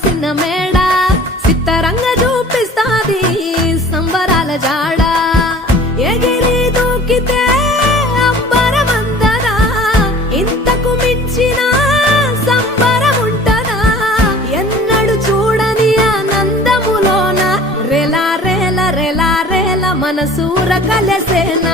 సిన్న మేడ సిత్తరంగ చూపిస్తాది సంబరాల జాడ ఎగిరి దూకితే అంబరమందదా ఇంతకు మించిన సంబరముంటదా ఎన్నడు చూడని ఆనందములోన రేలా రేల రేలా రేల మనసూర కలసేన